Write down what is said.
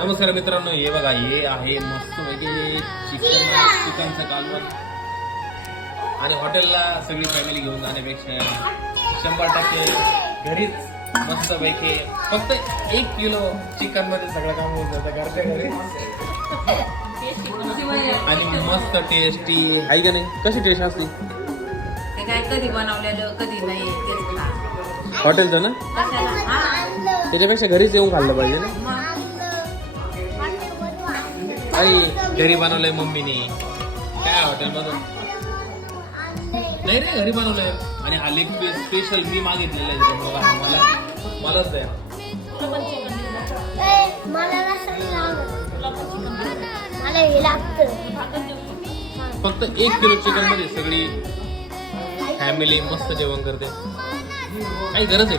नमस्कार मित्रांनो, हे बघा, हे आहे मस्त पैकी चिकनचं कालवण. आणि हॉटेलला सगळी फॅमिली घेऊन जाण्यापेक्षा 100% घरीच मस्त पैकी फक्त 1 किलो चिकन मध्ये सगळं काम होऊन जातं घरच्या घरी. आणि मस्त टेस्टी आहे का नाही? कशी टेस्ट असते ते काय कधी बनवलेलं कधी नाही तेच खा. हॉटेलचं ना? कशाला? हा. त्याच्यापेक्षा घरीच येऊन खाल्लं पाहिजे ना. मग आई घरी बनवलंय मम्मीने. काय हॉटेलमधून नाही रे, घरी बनवलंय. आणि हा लेग पीस स्पेशल मी मागितलेला आहे. मलाच द्या. फक्त 1 किलो चिकन मध्ये सगळी फॅमिली मस्त जेवण करते. काही गरज आहे